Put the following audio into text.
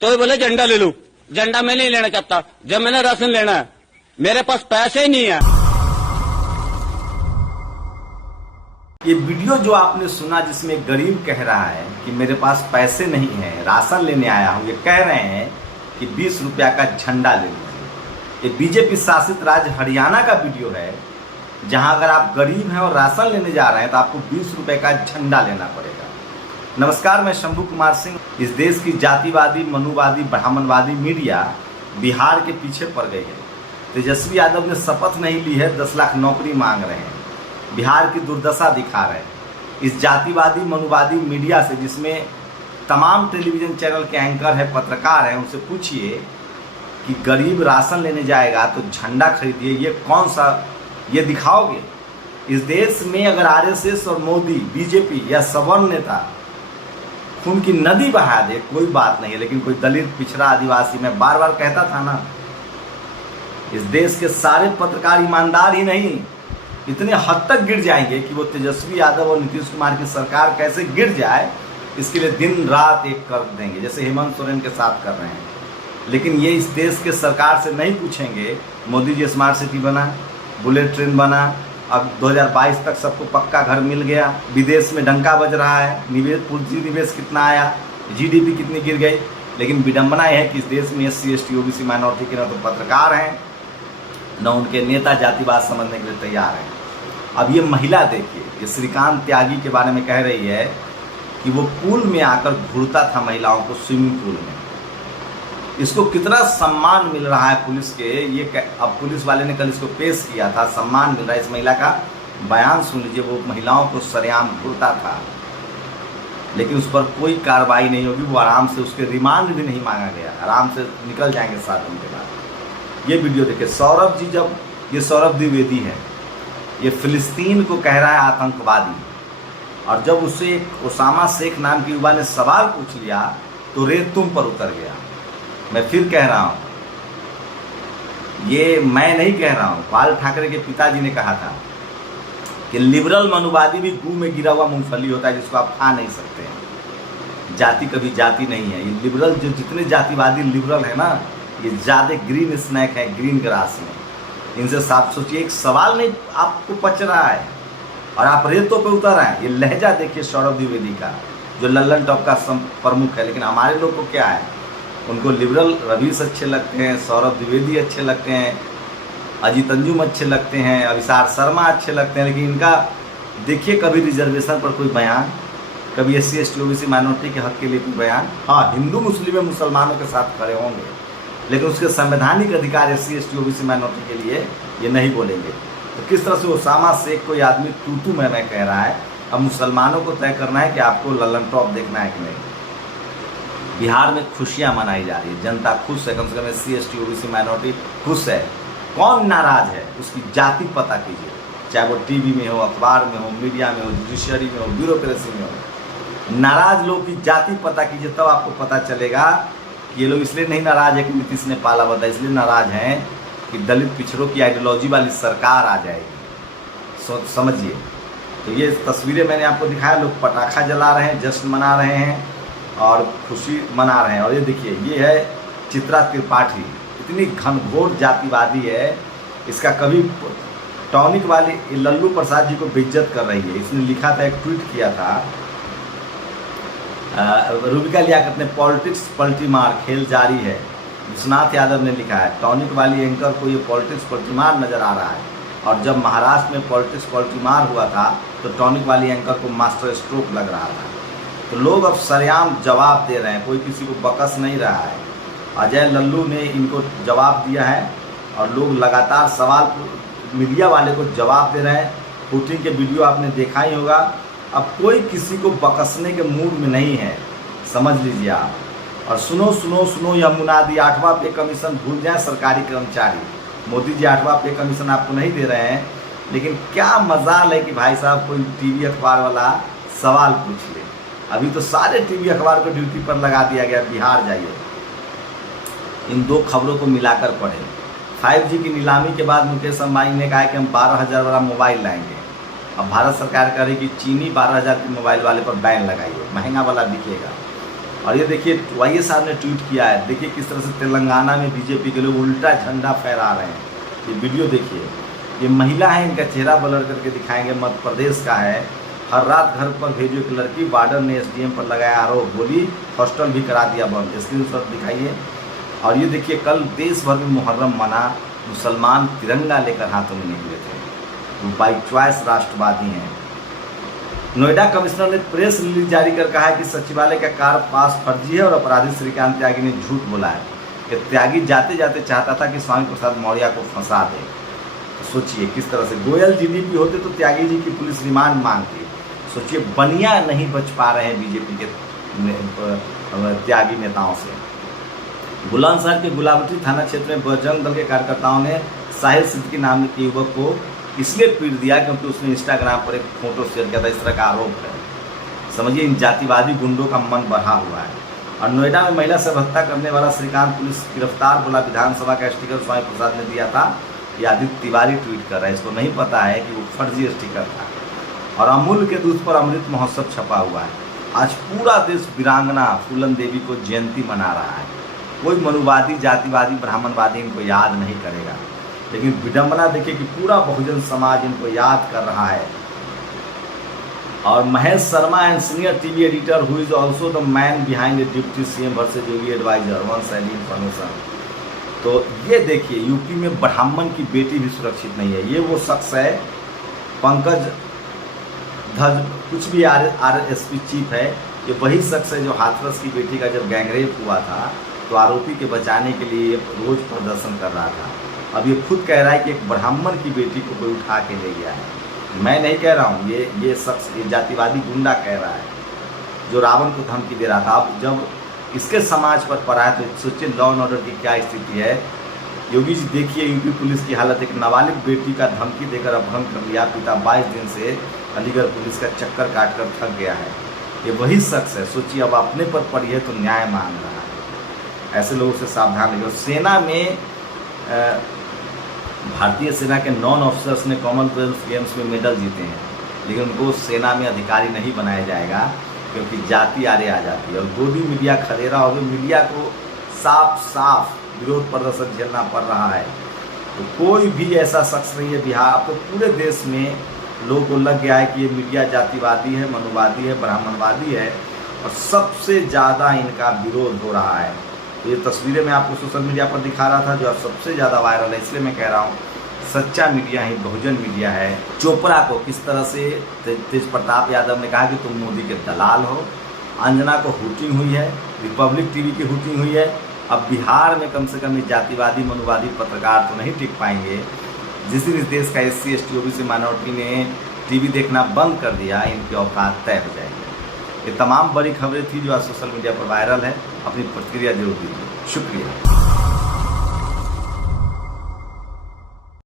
तो बोले झंडा ले लूं। झंडा मैं नहीं लेना चाहता, जब मैंने राशन लेना है मेरे पास पैसे ही नहीं है। ये वीडियो जो आपने सुना जिसमें गरीब कह रहा है कि मेरे पास पैसे नहीं है, राशन लेने आया हूँ, ये कह रहे हैं कि 20 रुपया का झंडा ले लीजिए। ये बीजेपी शासित राज्य हरियाणा का वीडियो है, जहां अगर आप गरीब हैं और राशन लेने जा रहे हैं तो आपको 20 रुपये का झंडा लेना पड़ेगा। नमस्कार, मैं शंभू कुमार सिंह। इस देश की जातिवादी, मनुवादी, ब्राह्मणवादी मीडिया बिहार के पीछे पड़ गई है। तेजस्वी यादव ने शपथ नहीं ली है, 10 लाख नौकरी मांग रहे हैं, बिहार की दुर्दशा दिखा रहे हैं। इस जातिवादी मनुवादी मीडिया से, जिसमें तमाम टेलीविजन चैनल के एंकर हैं, पत्रकार हैं, उनसे पूछिए कि गरीब राशन लेने जाएगा तो झंडा खरीदिए, ये कौन सा, ये दिखाओगे? इस देश में अगर आरएसएस और मोदी, बीजेपी या सवर्ण नेता खून की नदी बहा दे कोई बात नहीं है, लेकिन कोई दलित, पिछड़ा, आदिवासी, मैं बार बार कहता था ना, इस देश के सारे पत्रकार ईमानदार ही नहीं, इतने हद तक गिर जाएंगे कि वो तेजस्वी यादव और नीतीश कुमार की सरकार कैसे गिर जाए इसके लिए दिन रात एक कर देंगे, जैसे हेमंत सोरेन के साथ कर रहे हैं। लेकिन ये इस देश के सरकार से नहीं पूछेंगे। मोदी जी स्मार्ट सिटी बना, बुलेट ट्रेन बना, अब 2022 तक सबको पक्का घर मिल गया, विदेश में डंका बज रहा है, निवेश, पूंजी निवेश कितना आया, जीडीपी कितनी गिर गई। लेकिन विडंबना यह है कि इस देश में SC ST OBC माइनॉरिटी के न तो पत्रकार हैं, न उनके नेता जातिवाद समझने के लिए तैयार हैं। अब ये महिला देखिए, ये श्रीकांत त्यागी के बारे में कह रही है कि वो पूल में आकर घूरता था महिलाओं को, स्विमिंग पूल में। इसको कितना सम्मान मिल रहा है पुलिस के, ये अब पुलिस वाले ने कल इसको पेश किया था, सम्मान मिल रहा है। इस महिला का बयान सुन लीजिए, वो महिलाओं को सरेआम घूरता था, लेकिन उस पर कोई कार्रवाई नहीं होगी। वो आराम से, उसके रिमांड भी नहीं मांगा गया, आराम से निकल जाएंगे 7 दिन के बाद। ये वीडियो देखिए, सौरभ जी, जब ये सौरभ द्विवेदी है, ये फिलिस्तीन को कह रहा है आतंकवादी, और जब उससे एक ओसामा शेख नाम के युवा ने सवाल पूछ लिया तो रेत तुम पर उतर गया। मैं फिर कह रहा हूँ, ये मैं नहीं कह रहा हूँ, बाल ठाकरे के पिताजी ने कहा था कि लिबरल मनुवादी भी गू में गिरा हुआ मूंगफली होता है जिसको आप खा नहीं सकते हैं। जाति कभी जाति नहीं है। ये लिबरल, जो जितने जातिवादी लिबरल है ना, ये ज़्यादा ग्रीन स्नैक है, ग्रीन ग्रास में। इनसे साफ सोचिए, एक सवाल नहीं आपको पच रहा है और आप रेतों पे उतर आए। ये लहजा देखिए सौरभ द्विवेदी का, जो लल्लन टॉप का प्रमुख है। लेकिन हमारे लोग को क्या है, उनको लिबरल रवीश अच्छे लगते हैं, सौरभ द्विवेदी अच्छे लगते हैं, अजीत अंजुम अच्छे लगते हैं, अभिसार शर्मा अच्छे लगते हैं। लेकिन इनका देखिए कभी रिजर्वेशन पर कोई बयान, कभी SC ST OBC माइनॉरिटी के हक के लिए कोई बयान। हाँ, हिंदू मुस्लिम मुसलमानों के साथ खड़े होंगे, लेकिन उसके संवैधानिक अधिकार SC ST OBC माइनॉरिटी के लिए ये नहीं बोलेंगे। तो किस तरह से ओसामा शेख कोई आदमी तू मैं कह रहा है। अब मुसलमानों को तय करना है कि आपको लल्लन टॉप देखना है कि नहीं। बिहार में खुशियां मनाई जा रही है, जनता खुश है, कम से कम SC ST OBC माइनॉरिटी खुश है। कौन नाराज है उसकी जाति पता कीजिए, चाहे वो टीवी में हो, अखबार में हो, मीडिया में हो, जुडिशरी में हो, ब्यूरोक्रेसी में हो। नाराज लोग की जाति पता कीजिए, तब आपको पता चलेगा कि ये लोग इसलिए नहीं नाराज है कि नीतीश ने पाला बता, इसलिए नाराज हैं कि दलित पिछड़ों की आइडियोलॉजी वाली सरकार आ जाएगी। समझिए। तो ये तस्वीरें मैंने आपको दिखाया, लोग पटाखा जला रहे हैं, जश्न मना रहे हैं और खुशी मना रहे हैं। और ये देखिए, ये है चित्रा त्रिपाठी, इतनी घनघोर जातिवादी है, इसका कभी टॉनिक वाली लल्लू प्रसाद जी को बेइज्जत कर रही है। इसने लिखा था, एक ट्वीट किया था, रूबिका लियाकत ने, पॉलिटिक्स पलटी मार, खेल जारी है। विश्वनाथ यादव ने लिखा है, टॉनिक वाली एंकर को ये पॉलिटिक्स पलटी मार नजर आ रहा है। और जब महाराष्ट्र में पॉलिटिक्स पलटी मार हुआ था तो टॉनिक वाली एंकर को मास्टर स्ट्रोक लग रहा था। तो लोग अब सरेआम जवाब दे रहे हैं, कोई किसी को बकस नहीं रहा है। अजय लल्लू ने इनको जवाब दिया है और लोग लगातार सवाल, मीडिया वाले को जवाब दे रहे हैं। पुतिन के वीडियो आपने देखा ही होगा। अब कोई किसी को बकसने के मूड में नहीं है, समझ लीजिए आप। और सुनो सुनो सुनो यह मुनादी, 8वां पे कमीशन भूल जाए सरकारी कर्मचारी। मोदी जी 8वां पे कमीशन आपको नहीं दे रहे हैं, लेकिन क्या मजाल है कि भाई साहब कोई टीवी अखबार वाला सवाल पूछ ले। अभी तो सारे टीवी अखबार को ड्यूटी पर लगा दिया गया, बिहार जाइए, इन 2 खबरों को मिलाकर पढ़ें। 5G की नीलामी के बाद मुकेश अंबानी ने कहा कि हम 12,000 वाला मोबाइल लाएंगे। अब भारत सरकार कह रही कि चीनी 12,000 के मोबाइल वाले पर बैन लगाइए, महंगा वाला बिकेगा। और ये देखिए वाई साहब ने ट्वीट किया है, देखिए किस तरह से तेलंगाना में बीजेपी के लोग उल्टा झंडा फहरा रहे हैं। ये वीडियो देखिए, ये महिला है, इनका चेहरा ब्लर करके दिखाएंगे, मध्य प्रदेश का है। हर रात घर पर भेजो एक लड़की, वार्डन ने एसडीएम पर लगाया आरोप, बोली हॉस्टल भी करा दिया बंद। स्क्रीनशॉट दिखाइए। और ये देखिए कल देश भर में मुहर्रम मना, मुसलमान तिरंगा लेकर हाथों में निकले थे, वो बाई चॉइस राष्ट्रवादी हैं। नोएडा कमिश्नर ने प्रेस रिलीज जारी कर कहा है कि सचिवालय का कार्य पास फर्जी है और अपराधी श्रीकांत त्यागी ने झूठ बोला है। कि त्यागी जाते जाते चाहता था कि स्वामी प्रसाद मौर्य को फंसा दे। तो सोचिए किस तरह से गोयल जीडीपी होते तो त्यागी जी की पुलिस रिमांड मांगती। सोचिए बनिया नहीं बच पा रहे हैं बीजेपी के त्यागी नेताओं से। बुलंदशहर के गुलाबटी थाना क्षेत्र में बजरंग दल के कार्यकर्ताओं ने साहिल सिद्दीकी नाम के युवक को इसलिए पीट दिया क्योंकि उसने इंस्टाग्राम पर एक फोटो शेयर किया था। इस तरह का आरोप है। समझिए इन जातिवादी गुंडों का मन बढ़ा हुआ है। और नोएडा में महिला से हत्या करने वाला श्रीकांत पुलिस गिरफ्तार, बोला विधानसभा का स्टिकर स्वामी प्रसाद ने दिया था। ये आदित्य तिवारी ट्वीट कर रहा है, इसको नहीं पता है कि वो फर्जी स्टिकर था। और अमूल के दूध पर अमृत महोत्सव छपा हुआ है। आज पूरा देश वीरांगना फूलन देवी को जयंती मना रहा है। कोई मनुवादी, जातिवादी, ब्राह्मणवादी इनको याद नहीं करेगा, लेकिन विडंबना देखिए कि पूरा बहुजन समाज इनको याद कर रहा है। और Mahesh Sharma and senior TV editor who is also the man behind deputy CM versus Yogi adviser one side information. तो ये देखिए यूपी में ब्राह्मण की बेटी भी सुरक्षित नहीं है। ये वो शख्स है पंकज धज, कुछ भी आरएसपी चीफ है, ये वही शख्स है जो हाथरस की बेटी का जब गैंगरेप हुआ था तो आरोपी के बचाने के लिए रोज प्रदर्शन कर रहा था। अब ये खुद कह रहा है कि एक ब्राह्मण की बेटी को कोई उठा के ले गया है। मैं नहीं कह रहा हूँ, ये शख्स, ये जातिवादी गुंडा कह रहा है जो रावण को धमकी दे रहा था। अब जब इसके समाज पर पड़ा है तो सोचिए लॉ एंड ऑर्डर की क्या स्थिति है। योगी जी देखिए यूपी पुलिस की हालत, एक नाबालिग बेटी का धमकी देकर अपहरण कर लिया। पिता 22 दिन से अलीगढ़ पुलिस का चक्कर काटकर थक गया है। ये वही शख्स है। सोचिए अब अपने पर पड़ी है तो न्याय मांग रहा है। ऐसे लोगों से सावधान रहिए। सेना में भारतीय सेना के 9 ऑफिसर्स ने कॉमनवेल्थ गेम्स में मेडल जीते हैं, लेकिन उनको सेना में अधिकारी नहीं बनाया जाएगा क्योंकि जाति आड़े आ जाती है। और गोदी मीडिया खदेरा हो गई, मीडिया को साफ साफ विरोध प्रदर्शन झेलना पड़ रहा है। तो कोई भी ऐसा शख्स नहीं है बिहार, अब तो पूरे देश में लोगों को लग गया है कि ये मीडिया जातिवादी है, मनुवादी है, ब्राह्मणवादी है और सबसे ज़्यादा इनका विरोध हो रहा है। तो ये तस्वीरें मैं आपको सोशल मीडिया पर दिखा रहा था जो अब सबसे ज़्यादा वायरल है, इसलिए मैं कह रहा हूँ सच्चा मीडिया ही बहुजन मीडिया है। चोपड़ा को किस तरह से तेज प्रताप यादव ने कहा कि तुम मोदी के दलाल हो। अंजना को हुटिंग हुई है, रिपब्लिक टीवी की हुटिंग हुई है। अब बिहार में कम से कम ये जातिवादी मनुवादी पत्रकार तो नहीं टिक पाएंगे। जिस दिन इस देश का SC ST OBC माइनॉरिटी ने टीवी देखना बंद कर दिया, इनकी औकात तय हो जाएगी। ये तमाम बड़ी खबरें थी जो आज सोशल मीडिया पर वायरल है। अपनी प्रतिक्रिया जरूर दीजिए। शुक्रिया।